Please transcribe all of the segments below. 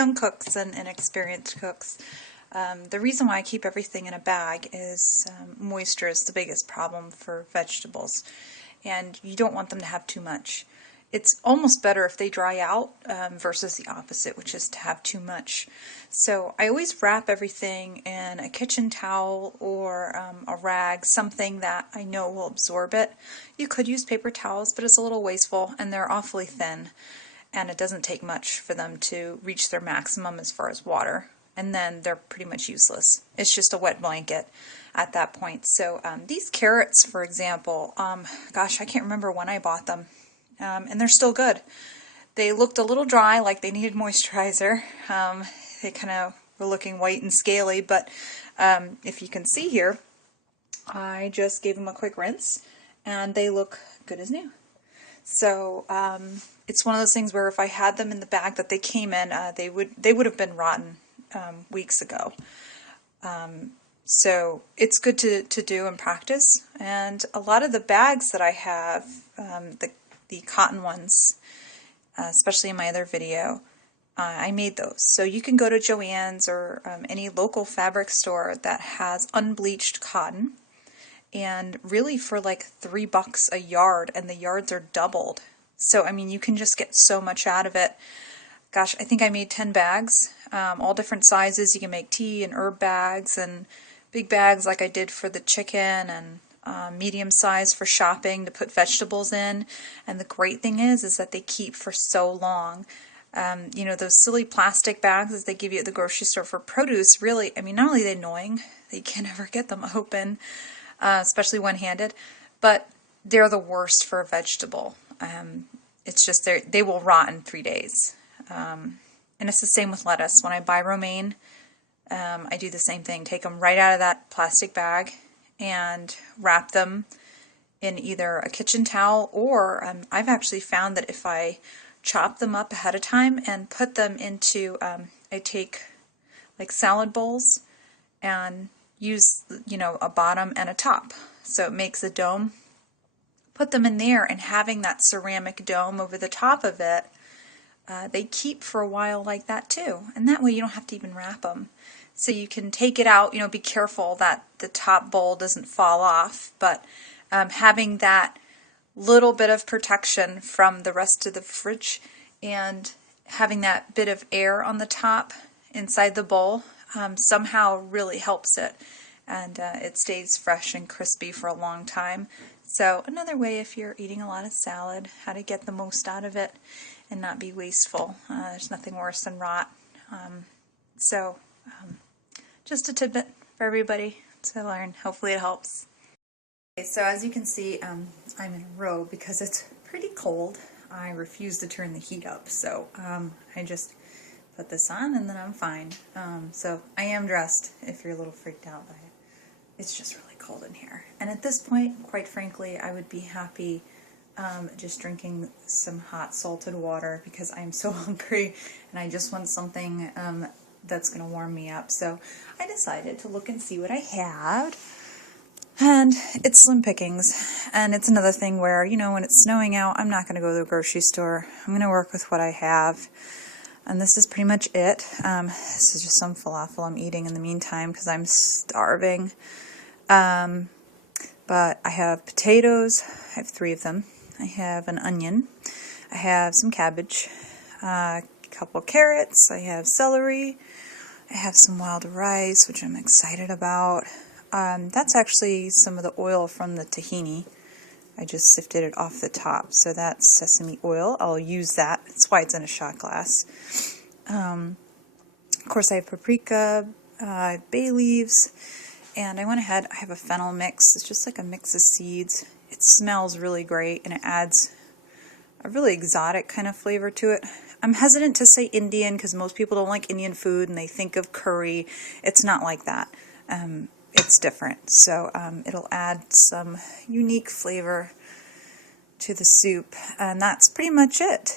young cooks and inexperienced cooks. The reason why I keep everything in a bag is moisture is the biggest problem for vegetables, and you don't want them to have too much. It's almost better if they dry out versus the opposite, which is to have too much. So I always wrap everything in a kitchen towel or a rag, something that I know will absorb it. You could use paper towels, but it's a little wasteful and they're awfully thin, and it doesn't take much for them to reach their maximum as far as water. And then they're pretty much useless. It's just a wet blanket at that point. So these carrots, for example, gosh, I can't remember when I bought them. And they're still good. They looked a little dry, like they needed moisturizer. They kind of were looking white and scaly, but if you can see here, I just gave them a quick rinse, and they look good as new. So it's one of those things where if I had them in the bag that they came in, they would have been rotten weeks ago. So it's good to do and practice. And a lot of the bags that I have, the cotton ones, especially in my other video, I made those. So you can go to Joann's or any local fabric store that has unbleached cotton, and really for like $3 a yard, and the yards are doubled. So I mean, you can just get so much out of it. Gosh, I think I made 10 bags, all different sizes. You can make tea and herb bags and big bags like I did for the chicken, and medium size for shopping to put vegetables in. And the great thing is that they keep for so long. You know, those silly plastic bags that they give you at the grocery store for produce, really, I mean, not only are they annoying, you can never get them open, especially one-handed, but they're the worst for a vegetable. It's just they will rot in 3 days. And it's the same with lettuce. When I buy romaine, I do the same thing. Take them right out of that plastic bag and wrap them in either a kitchen towel, or I've actually found that if I chop them up ahead of time and put them into, I take like salad bowls and use, you know, a bottom and a top, so it makes a dome. Put them in there, and having that ceramic dome over the top of it, they keep for a while like that too, and that way you don't have to even wrap them. So you can take it out, you know, be careful that the top bowl doesn't fall off, but having that little bit of protection from the rest of the fridge and having that bit of air on the top inside the bowl somehow really helps it, and it stays fresh and crispy for a long time. So another way, if you're eating a lot of salad, how to get the most out of it and not be wasteful. There's nothing worse than rot. Just a tidbit for everybody to learn. Hopefully it helps. Okay, so as you can see, I'm in a robe because it's pretty cold. I refuse to turn the heat up, so I just put this on and then I'm fine. So I am dressed if you're a little freaked out by it. It's just really cold in here. And at this point, quite frankly, I would be happy just drinking some hot salted water because I'm so hungry and I just want something that's going to warm me up. So I decided to look and see what I had, and it's slim pickings. And it's another thing where, you know, when it's snowing out, I'm not going to go to the grocery store. I'm going to work with what I have, and this is pretty much it. This is just some falafel I'm eating in the meantime because I'm starving. But I have potatoes. I have 3 of them. I have an onion. I have some cabbage, a couple carrots. I have celery. I have some wild rice, which I'm excited about. That's actually some of the oil from the tahini. I just sifted it off the top, so that's sesame oil. I'll use that. That's why it's in a shot glass. Of course, I have paprika, bay leaves, and I went ahead. I have a fennel mix. It's just like a mix of seeds. It smells really great, and it adds a really exotic kind of flavor to it. I'm hesitant to say Indian because most people don't like Indian food and they think of curry. It's not like that. It's different. So it'll add some unique flavor to the soup, and that's pretty much it.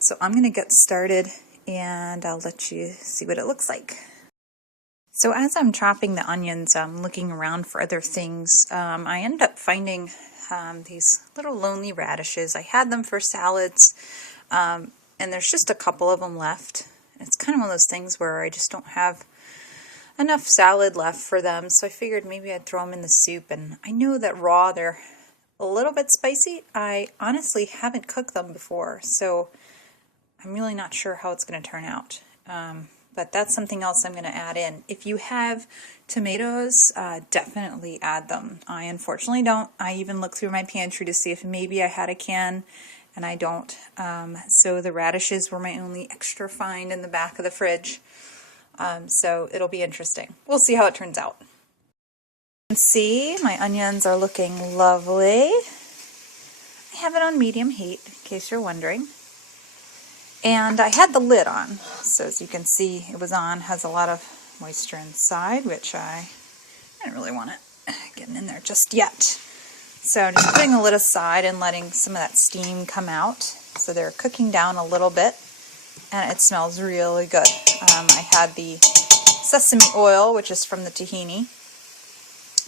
So I'm going to get started and I'll let you see what it looks like. So as I'm chopping the onions, I'm looking around for other things. I ended up finding these little lonely radishes. I had them for salads, and there's just a couple of them left. It's kind of one of those things where I just don't have enough salad left for them, so I figured maybe I'd throw them in the soup. And I know that raw they're a little bit spicy. I honestly haven't cooked them before, so I'm really not sure how it's going to turn out. But that's something else I'm going to add in. If you have tomatoes, definitely add them. I unfortunately don't. I even looked through my pantry to see if maybe I had a can, and I don't. So the radishes were my only extra find in the back of the fridge. So it'll be interesting. We'll see how it turns out. You can see my onions are looking lovely. I have it on medium heat, in case you're wondering. And I had the lid on, so as you can see it was on, has a lot of moisture inside, which I didn't really want it getting in there just yet. So just putting the lid aside and letting some of that steam come out. So they're cooking down a little bit, and it smells really good. I had the sesame oil, which is from the tahini,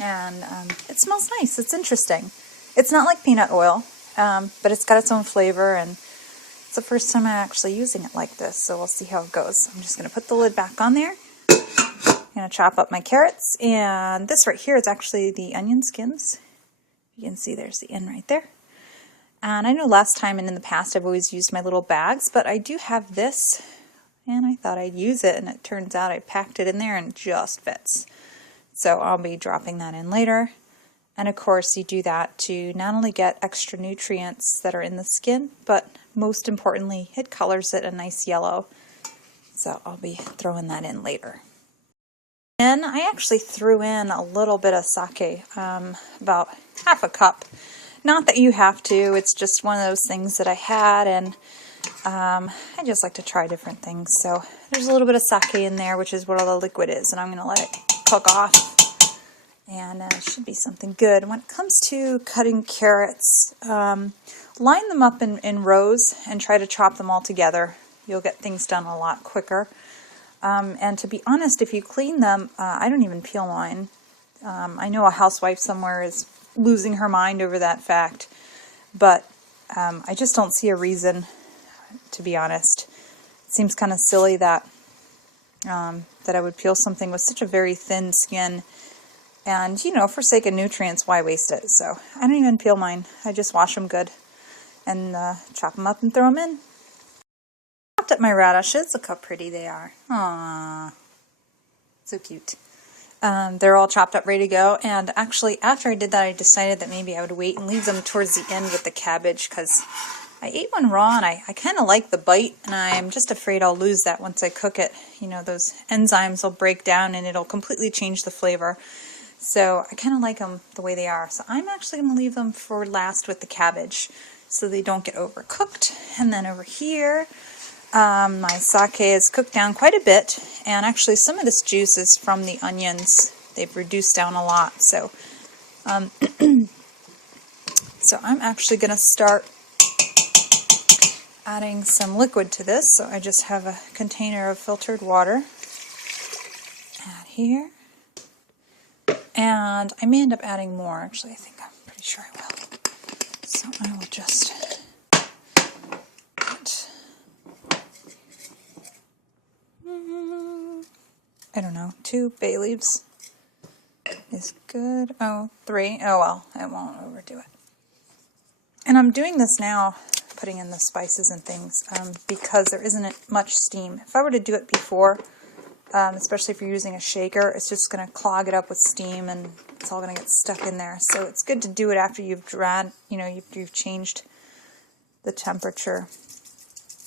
and it smells nice. It's interesting. It's not like peanut oil, but it's got its own flavor, and it's the first time I'm actually using it like this, so we'll see how it goes. I'm just going to put the lid back on there. I'm going to chop up my carrots, and this right here is actually the onion skins. You can see there's the end right there. And I know last time and in the past I've always used my little bags, but I do have this, and I thought I'd use it, and it turns out I packed it in there and it just fits. So I'll be dropping that in later. And of course you do that to not only get extra nutrients that are in the skin, but most importantly, it colors it a nice yellow. So I'll be throwing that in later. And I actually threw in a little bit of sake, about half a cup. Not that you have to, it's just one of those things that I had, and I just like to try different things. So there's a little bit of sake in there, which is what all the liquid is, and I'm going to let it cook off. And it should be something good. When it comes to cutting carrots, line them up in rows and try to chop them all together. You'll get things done a lot quicker. And to be honest, if you clean them, I don't even peel mine. I know a housewife somewhere is losing her mind over that fact, but I just don't see a reason, to be honest. It seems kind of silly that that I would peel something with such a very thin skin. And, you know, for sake of nutrients, why waste it? So I don't even peel mine. I just wash them good and chop them up and throw them in. Chopped up my radishes. Look how pretty they are. Aww. So cute. They're all chopped up, ready to go. And actually, after I did that, I decided that maybe I would wait and leave them towards the end with the cabbage, because I ate one raw and I kind of like the bite, and I'm just afraid I'll lose that once I cook it. You know, those enzymes will break down and it'll completely change the flavor. So I kind of like them the way they are. So I'm actually going to leave them for last with the cabbage so they don't get overcooked. And then over here, my sake is cooked down quite a bit. And actually some of this juice is from the onions. They've reduced down a lot. So, so I'm actually going to start adding some liquid to this. So I just have a container of filtered water. Add here. And I may end up adding more. Actually, I think I'm pretty sure I will. So I will just put, I don't know, 2 bay leaves is good. Oh, 3. Oh well, I won't overdo it. And I'm doing this now, putting in the spices and things, because there isn't much steam. If I were to do it before, especially if you're using a shaker, it's just going to clog it up with steam and it's all going to get stuck in there. So it's good to do it after you've drawn, you know, you've changed the temperature.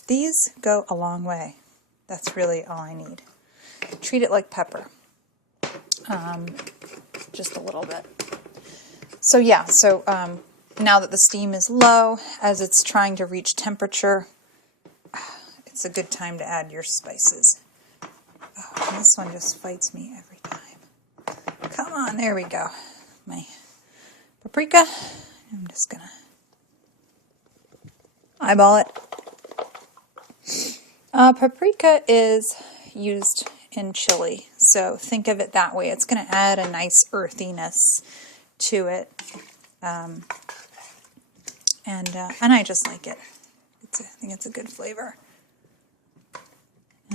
These go a long way. That's really all I need. Treat it like pepper. Just a little bit. So yeah, so now that the steam is low, as it's trying to reach temperature, it's a good time to add your spices. Oh, and this one just fights me every time. Come on, there we go. My paprika. I'm just gonna eyeball it. Paprika is used in chili, so think of it that way. It's going to add a nice earthiness to it, and I just like it. I think it's a good flavor.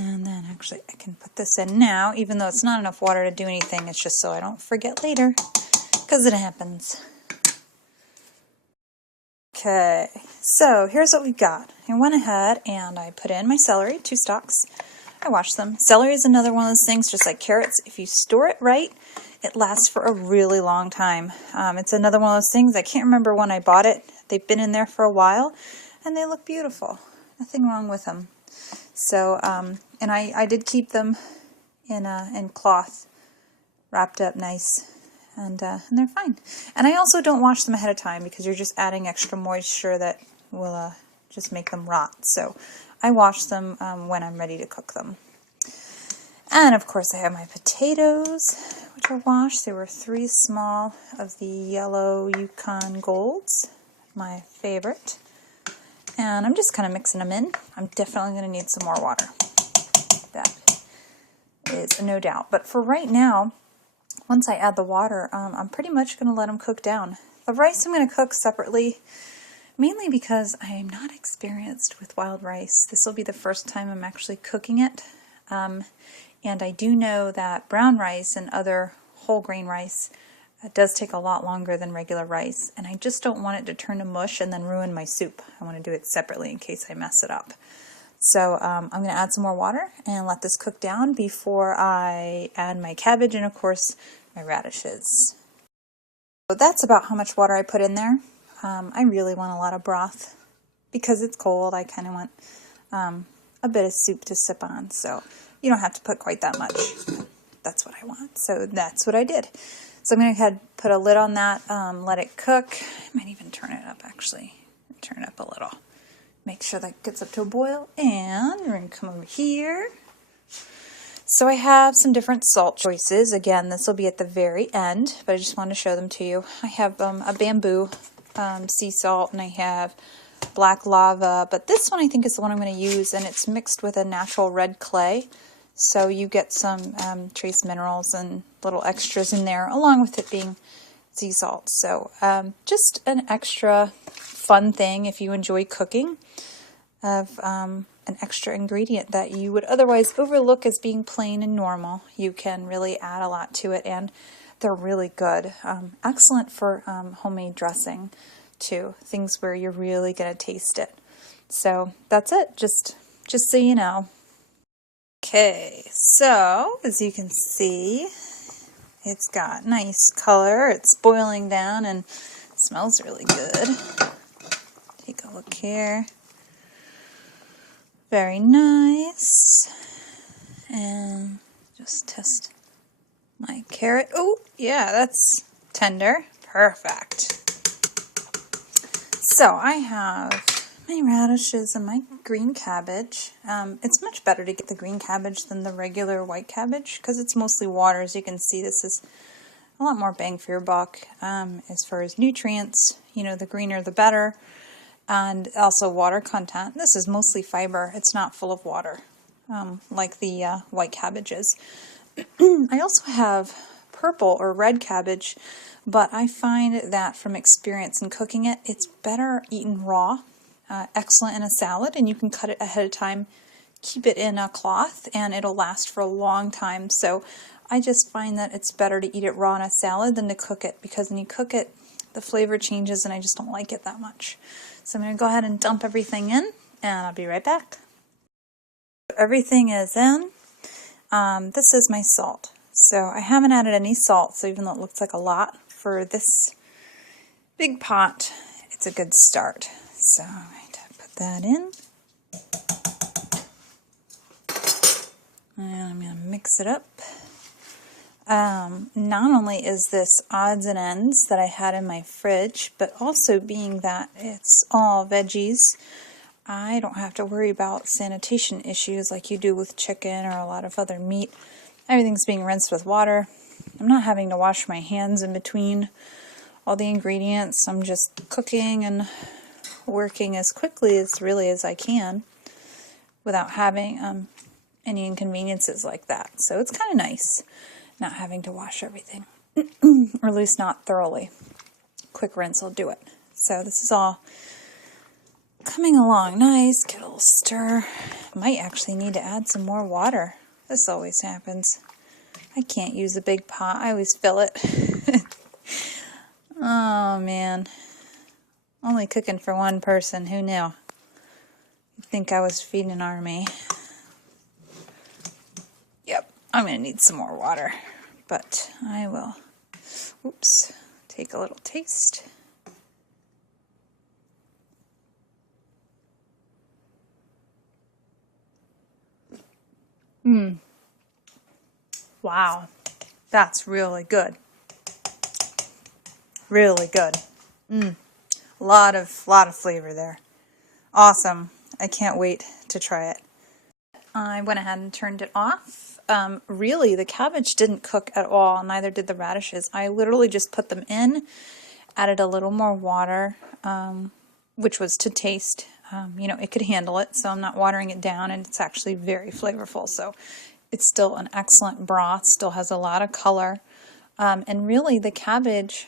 And then actually I can put this in now, even though it's not enough water to do anything. It's just so I don't forget later, because it happens. Okay, so here's what we got. I went ahead and I put in my celery, 2 stalks. I washed them. Celery is another one of those things, just like carrots. If you store it right, it lasts for a really long time. It's another one of those things, I can't remember when I bought it. They've been in there for a while, and they look beautiful. Nothing wrong with them. So, and I did keep them in cloth, wrapped up nice, and they're fine. And I also don't wash them ahead of time because you're just adding extra moisture that will just make them rot. So I wash them when I'm ready to cook them. And of course I have my potatoes, which are washed. There were 3 small of the yellow Yukon Golds, my favorite. And I'm just kind of mixing them in. I'm definitely going to need some more water. That is no doubt. But for right now, once I add the water, I'm pretty much going to let them cook down. The rice I'm going to cook separately, mainly because I am not experienced with wild rice. This will be the first time I'm actually cooking it. And I do know that brown rice and other whole grain rice does take a lot longer than regular rice, and I just don't want it to turn to mush and then ruin my soup. I want to do it separately in case I mess it up. So I'm going to add some more water and let this cook down before I add my cabbage and of course my radishes. So that's about how much water I put in there. I really want a lot of broth because it's cold. I kind of want a bit of soup to sip on, so you don't have to put quite that much. That's what I want, so that's what I did. So I'm going to go ahead and put a lid on that, let it cook. I might even turn it up actually. Turn it up a little. Make sure that gets up to a boil, and we're going to come over here. So I have some different salt choices. Again, this will be at the very end, but I just wanted to show them to you. I have a bamboo sea salt, and I have black lava, but this one I think is the one I'm going to use, and it's mixed with a natural red clay. So you get some trace minerals and little extras in there, along with it being sea salt. So just an extra fun thing if you enjoy cooking, of an extra ingredient that you would otherwise overlook as being plain and normal. You can really add a lot to it, and they're really good. Excellent for homemade dressing too, things where you're really going to taste it. So that's it, just so you know. Okay, so as you can see, it's got nice color. It's boiling down and it smells really good. Take a look here. Very nice. And just test my carrot. Oh, yeah, that's tender. Perfect. So I have my radishes and my green cabbage. It's much better to get the green cabbage than the regular white cabbage because it's mostly water. As you can see, this is a lot more bang for your buck as far as nutrients. You know, the greener the better. And also water content. This is mostly fiber. It's not full of water like the white cabbages. I also have purple or red cabbage, but I find that from experience in cooking it, it's better eaten raw. Excellent in a salad, and you can cut it ahead of time, keep it in a cloth, and it'll last for a long time. So I just find that it's better to eat it raw in a salad than to cook it, because when you cook it, the flavor changes and I just don't like it that much. So I'm going to go ahead and dump everything in, and I'll be right back. Everything is in. This is my salt. So I haven't added any salt, so even though it looks like a lot for this big pot, it's a good start. So I'm going to put that in. And I'm going to mix it up. Not only is this odds and ends that I had in my fridge, but also being that it's all veggies, I don't have to worry about sanitation issues like you do with chicken or a lot of other meat. Everything's being rinsed with water. I'm not having to wash my hands in between all the ingredients. I'm just cooking and working as quickly as I can without having any inconveniences like that. So it's kind of nice not having to wash everything, or at least not thoroughly. Quick rinse will do it. So this is all coming along nice. Get a little stir. Might actually need to add some more water. This always happens. I can't use a big pot. I always fill it. Oh man. Only cooking for one person. Who knew? You'd think I was feeding an army. Yep, I'm going to need some more water. But I will, oops, take a little taste. Wow, that's really good. Really good. A lot of flavor there. Awesome. I can't wait to try it. I went ahead and turned it off. Really, the cabbage didn't cook at all, neither did the radishes. I literally just put them in, added a little more water, which was to taste. You know, it could handle it, so I'm not watering it down, and it's actually very flavorful. So it's still an excellent broth, still has a lot of color. And really, the cabbage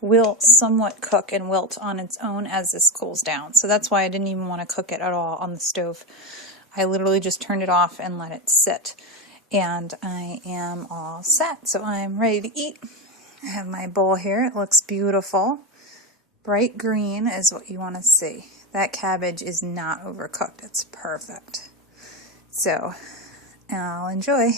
will somewhat cook and wilt on its own as this cools down. So that's why I didn't even want to cook it at all on the stove. I literally just turned it off and let it sit. And I am all set. So I'm ready to eat. I have my bowl here. It looks beautiful. Bright green is what you want to see. That cabbage is not overcooked. It's perfect. So I'll enjoy.